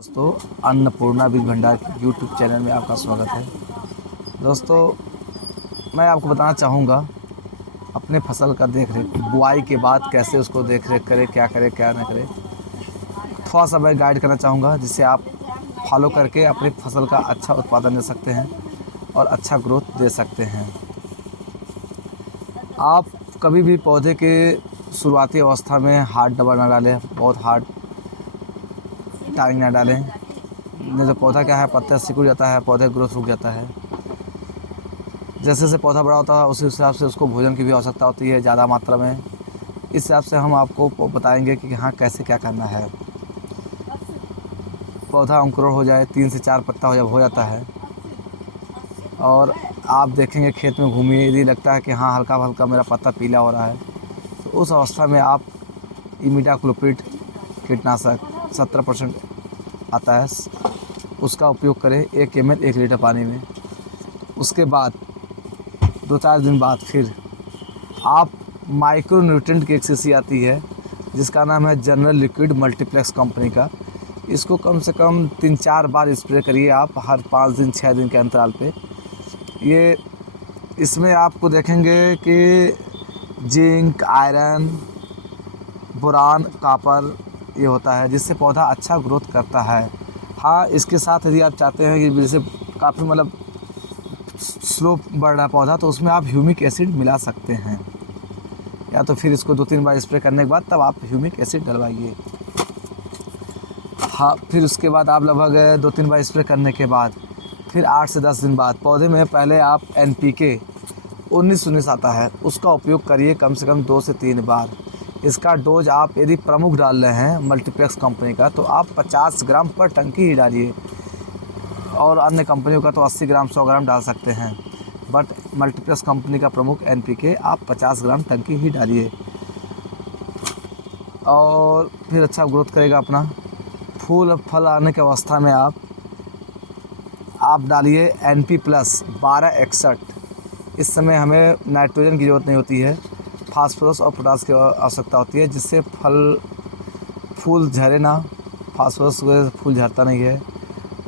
दोस्तों, अन्नपूर्णा बीज भंडार की यूट्यूब चैनल में आपका स्वागत है। दोस्तों, मैं आपको बताना चाहूँगा अपने फसल का देख रेख, बुआई के बाद कैसे उसको देख रेख करें, क्या करें क्या ना करें। थोड़ा सा मैं गाइड करना चाहूँगा जिससे आप फॉलो करके अपनी फसल का अच्छा उत्पादन दे सकते हैं और अच्छा ग्रोथ दे सकते हैं। आप कभी भी पौधे के शुरुआती अवस्था में हार्ड दवा ना डालें, बहुत हार्ड टाइम ना डालें, नहीं तो पौधा क्या है, पत्ता सिकुड़ जाता है, पौधे ग्रोथ रुक जाता है। जैसे जैसे पौधा बड़ा होता है उसी हिसाब से उसको भोजन की भी आवश्यकता होती है ज़्यादा मात्रा में। इस हिसाब से हम आपको बताएंगे कि हाँ कैसे क्या करना है। पौधा अंकुरण हो जाए, 3 से 4 पत्ता हो जाता है और आप देखेंगे खेत में घूमिए, यदि लगता है कि हाँ हल्का हल्का मेरा पत्ता पीला हो रहा है, तो उस अवस्था में आप इमिडाक्लोप्रिड कीटनाशक 70% आता है, उसका उपयोग करें 1 ml 1 लीटर पानी में। उसके बाद 2-4 दिन बाद फिर आप माइक्रो न्यूट्रिएंट की एक शीशी आती है जिसका नाम है जनरल लिक्विड मल्टीप्लेक्स कंपनी का। इसको कम से कम 3-4 बार स्प्रे करिए आप, हर 5 दिन 6 दिन के अंतराल पे। ये इसमें आपको देखेंगे कि जिंक, आयरन, बोरान, कॉपर ये होता है जिससे पौधा अच्छा ग्रोथ करता है। हाँ, इसके साथ यदि आप चाहते हैं कि जैसे काफ़ी मतलब स्लो बढ़ रहा है पौधा, तो उसमें आप ह्यूमिक एसिड मिला सकते हैं, या तो फिर इसको 2-3 बार स्प्रे करने के बाद तब आप ह्यूमिक एसिड डलवाइए। हाँ, फिर उसके बाद आप लगभग 2-3 बार स्प्रे करने के बाद फिर 8 से 10 दिन बाद पौधे में पहले आप NPK 19-19 आता है, उसका उपयोग करिए कम से कम 2 से 3 बार। इसका डोज आप यदि प्रमुख डाल रहे हैं मल्टीप्लेक्स कंपनी का तो आप 50 ग्राम पर टंकी ही डालिए, और अन्य कंपनियों का तो 80 ग्राम 100 ग्राम डाल सकते हैं, बट मल्टीप्लेक्स कंपनी का प्रमुख NPK आप 50 ग्राम टंकी ही डालिए और फिर अच्छा ग्रोथ करेगा अपना। फूल फल आने की अवस्था में आप डालिए NP+ 1261। इस समय हमें नाइट्रोजन की ज़रूरत नहीं होती है, फास्फोरस और पोटास की आवश्यकता होती है जिससे फूल झरे ना। फास्फोरस वजह से फूल झरता नहीं है,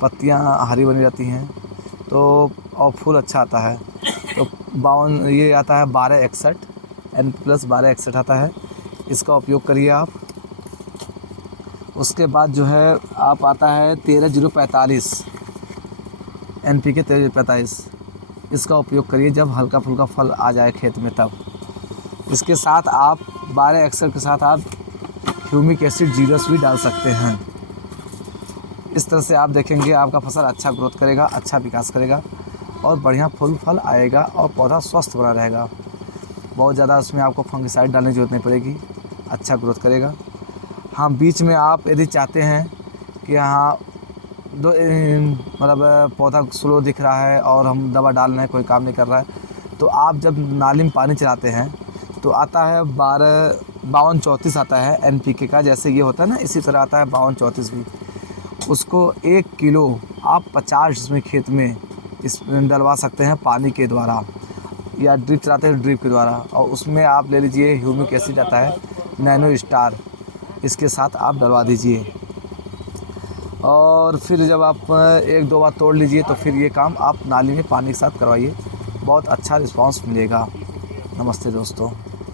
पत्तियां हरी बनी रहती हैं, तो और फूल अच्छा आता है। तो 52 ये आता है 1261, NP+ 1261 आता है, इसका उपयोग करिए आप। उसके बाद जो है आप आता है 13045 NPK 13045, इसका उपयोग करिए जब हल्का फुल्का फल आ जाए खेत में तब। इसके साथ आप 1261 के साथ आप ह्यूमिक एसिड 0 भी डाल सकते हैं। इस तरह से आप देखेंगे आपका फसल अच्छा ग्रोथ करेगा, अच्छा विकास करेगा और बढ़िया फूल फल आएगा और पौधा स्वस्थ बना रहेगा। बहुत ज़्यादा उसमें आपको फंगिसाइड डालने की ज़रूरत नहीं पड़ेगी, अच्छा ग्रोथ करेगा। हाँ, बीच में आप यदि चाहते हैं कि हाँ मतलब पौधा स्लो दिख रहा है और हम दवा डाल रहे हैं, कोई काम नहीं कर रहा है, तो आप जब नाली में पानी चलाते हैं तो आता है 52-34 आता है NPK का, जैसे ये होता है ना इसी तरह आता है 52-34 भी। उसको 1 किलो आप 50 इसमें खेत में डलवा सकते हैं पानी के द्वारा, या ड्रिप चलाते हैं ड्रिप के द्वारा, और उसमें आप ले लीजिए ह्यूमिक एसिड आता है नैनो स्टार, इसके साथ आप डलवा दीजिए। और फिर जब आप 1-2 बार तोड़ लीजिए तो फिर ये काम आप नाली में पानी के साथ करवाइए, बहुत अच्छा रिस्पांस मिलेगा। नमस्ते दोस्तों।